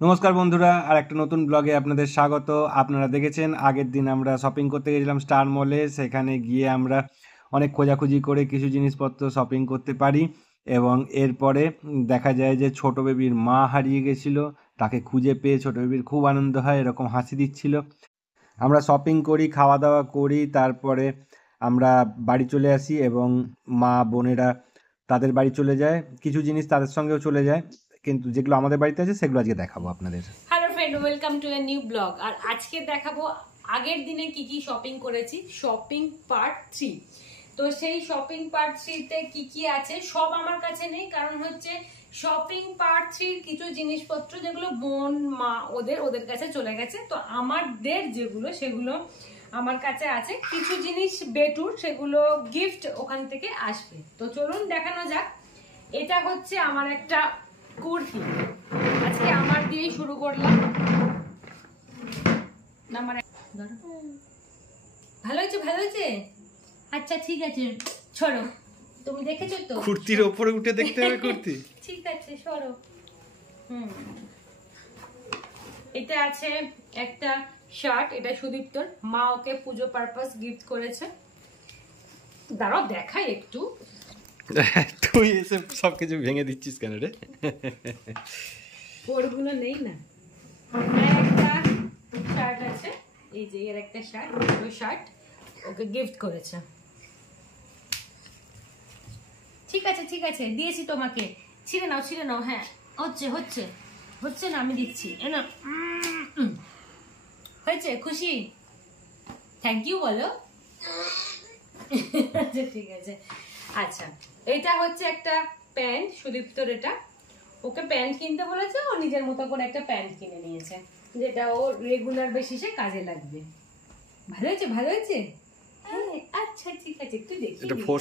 নমস্কার বন্ধুরা, আর একটা নতুন ব্লগে আপনাদের স্বাগত। আপনারা দেখেছেন আগের দিন আমরা শপিং করতে গেছিলাম স্টার মলে। সেখানে গিয়ে আমরা অনেক খোঁজাখুঁজি করে কিছু জিনিসপত্র শপিং করতে পারি এবং এরপরে দেখা যায় যে ছোট বেবির মা হারিয়ে গেছিলো। তাকে খুঁজে পেয়ে ছোট বেবির খুব আনন্দ হয়, এরকম হাসি দিচ্ছিল। আমরা শপিং করি, খাওয়া দাওয়া করি, তারপরে আমরা বাড়ি চলে আসি এবং মা বোনেরা তাদের বাড়ি চলে যায়। কিছু জিনিস তাদের সঙ্গেও চলে যায়, কিন্তু যেগুলো আমাদের বাড়িতে আছে সেগুলো আজকে দেখাবো আপনাদের। Hello friend, welcome to a new blog. আর আজকে দেখাবো আগের দিনে কি কি শপিং করেছি, শপিং পার্ট 3। তো সেই শপিং পার্ট 3 তে কি কি আছে সব আমার কাছে নেই, কারণ হচ্ছে শপিং পার্ট 3 কিছু জিনিসপত্র যেগুলো বোন মা ওদের কাছে চলে গেছে। তো আমাদের যেগুলো সেগুলো আমার কাছে আছে। কিছু জিনিস বেটুর, সেগুলো গিফট ওখান থেকে আসবে। তো চলুন দেখানো যাক। এটা হচ্ছে আমার একটা কুর্তি, আজকে আমার দিয়েই শুরু করলাম। ভালো হয়েছে, ভালো হয়েছে। আচ্ছা ঠিক আছে, সরো। তুমি দেখেছো তো কুর্তির উপরে উঠে দেখতে হবে কুর্তি। ঠিক আছে, সরো। এটা আছে একটা শার্ট, এটা সুদীপ্তর মা ওকে পুজো পারপাস গিফট করেছে। দাঁড়াও দেখাই একটু। তুই এসে সবকিছু ভেঙে দিচ্ছিস কেন রে? ওরগুলো নেই না। একটা শার্ট আছে, এই যে এর একটা শার্ট, ওই শার্ট ওকে গিফট করেছে। ঠিক আছে ঠিক আছে, দিয়েছি তোমাকে। ছিঁড়ে নাও, ছিঁড়ে নাও। হ্যাঁ, হচ্ছে হচ্ছে হচ্ছে না, আমি দিচ্ছি। না হয়েছে, খুশি? থ্যাংক ইউ বলো। আচ্ছা ঠিক আছে। আচ্ছা, এটা হচ্ছে একটা প্যান্ট সুদীপ্তর। এটা ওকে প্যান্ট কিনতে বলেছে, ও নিজের মতো করে একটা প্যান্ট কিনে নিয়েছে, যেটা ও রেগুলার বেসিসে কাজে লাগবে। ভালো হয়েছে, ভালো হয়েছে। হ্যাঁ আচ্ছা ঠিক আছে, একটু দেখি। এটা ফোর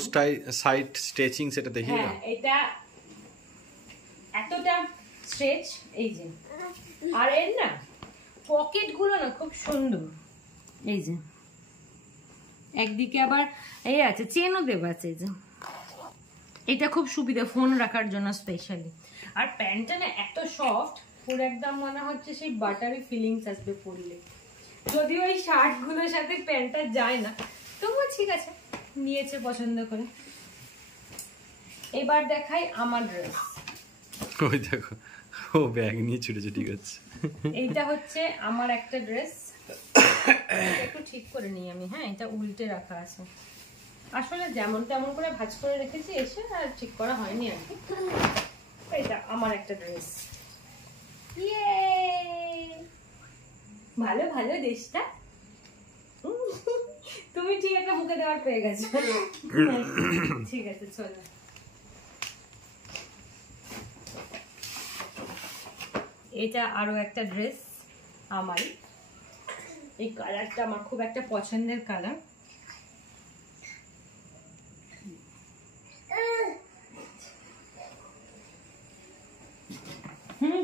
সাইড স্ট্রেচিং, সেটা দেখি না। হ্যাঁ, এটা এতটা স্ট্রেচ, এই যে। আর এর না পকেট গুলো না খুব সুন্দর, এই যে একদিকে আবার এই আছে, চেনও দেওয়া আছে। এই যে এটা খুব সুবিধা ফোন রাখার জন্য স্পেশালি। আর প্যান্টটা না এত সফট, পুরো একদম মনে হচ্ছে সেই বাটারি ফিলিংস আসবে পরলে। যদিও এই শার্ট গুলোর সাথে প্যান্টটা যায় না, তবুও ঠিক আছে, নিয়েছে পছন্দ করে। এবার দেখাই আমার ড্রেস। ওই দেখো, ও ব্যাগ নিয়ে ছুটেছে। ঠিক আছে, এইটা হচ্ছে আমার একটা ড্রেস, একটু ঠিক করে নিই আমি। হ্যাঁ, এটা উল্টে রাখা আছে, আসলে যেমন তেমন করে ভাঁজ করে রেখেছি, এসে আর ঠিক করা হয়নি আর কি। এটা আমার একটা ড্রেস। ইয়ে, ভালো ভালো ড্রেসটা। তুমি ঠিক একটা মুখে দেওয়ার পেয়ে গেছো। ঠিক আছে চলো। এটা আরো একটা ড্রেস আমারই। এই কালারটা আমার খুব একটা পছন্দের কালার।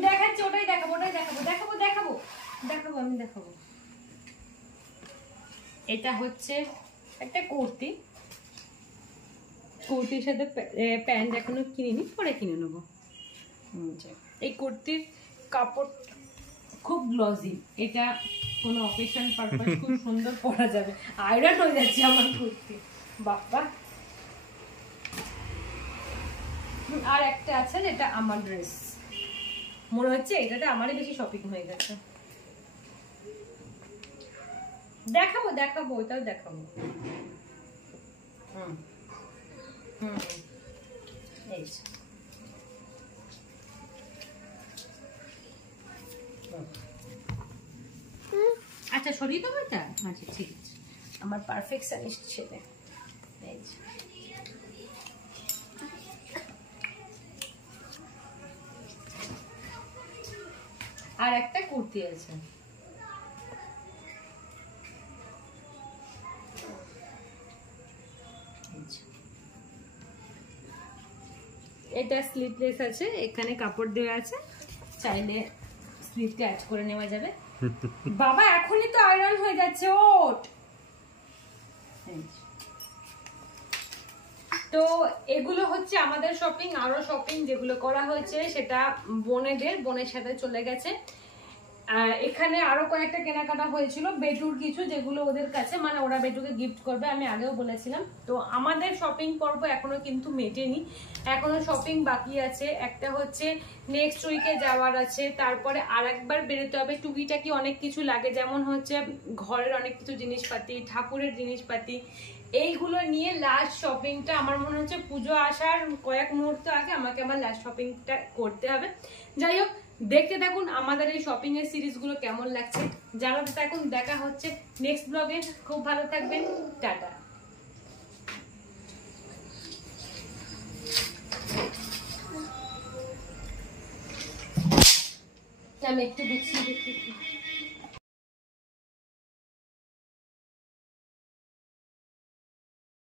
দেখাচ্ছি, ওটাই দেখাবো, ওটাই দেখাবো, দেখাবো দেখাবো দেখাবো, আমি দেখাবো। এটা হচ্ছে একটা কুর্তি, কুর্তির সাথে প্যান্ট এখনো কিনিনি, পরে কিনে নেবো। এই কুর্তির কাপড় খুব গ্লজি, এটা কোনো অকেশন পারপাস খুব সুন্দর পরা যাবে। আয়রন হয়ে যাচ্ছে আমার কুর্তি, বাবা। আর একটা আছে যেটা আমার ড্রেস, মনে হচ্ছে এটাতে আমারই বেশি শপিং হয়ে গেছে। দেখাবো দেখাবো, ওইটাও দেখাবো। এই আচ্ছা, সরিয়ে দেবো এটা। আচ্ছা ঠিক আছে, আমার পারফেকশনিস্ট ছেলে। এই আর একটা কুর্তি আছে, এটা স্লিভলেস আছে, এখানে কাপড় দেওয়া আছে, চাইলে স্লিভটা অ্যাড করে নেওয়া যাবে। বাবা এখনই তো আয়রন হয়ে যাচ্ছে, ওঠ। তো এগুলো হচ্ছে আমাদের শপিং। আরো শপিং যেগুলো করা হয়েছে সেটা বোনের সাথে চলে গেছে। এখানে আরো কয়েকটা কেনাকাটা হয়েছিল বেটুর কিছু, যেগুলো ওদের কাছে, মানে ওরা বেটুকে গিফট করবে, আমি আগেও বলেছিলাম। তো আমাদের শপিং পর্ব এখনো কিন্তু মেটেনি, এখনো শপিং বাকি আছে। একটা হচ্ছে নেক্সট উইকে যাওয়ার আছে, তারপরে আর একবার বেরোতে হবে। টুকিটাকি অনেক কিছু লাগে, যেমন হচ্ছে ঘরের অনেক কিছু জিনিসপাতি, ঠাকুরের জিনিসপাতি, এইগুলো নিয়ে লাস্ট শপিংটা আমার মনে হচ্ছে পুজো আসার কয়েক মুহূর্ত আগে আমাকে আমার লাস্ট শপিংটা করতে হবে। যাই হোক, দেখতে থাকুন আমাদের এই শপিং এর সিরিজ গুলো কেমন লাগছে, জানাতে থাকুন। দেখা হচ্ছে নেক্সট ব্লগে। খুব ভালো থাকবেন, টাটা। আমি একটু গুছিয়ে দেখি।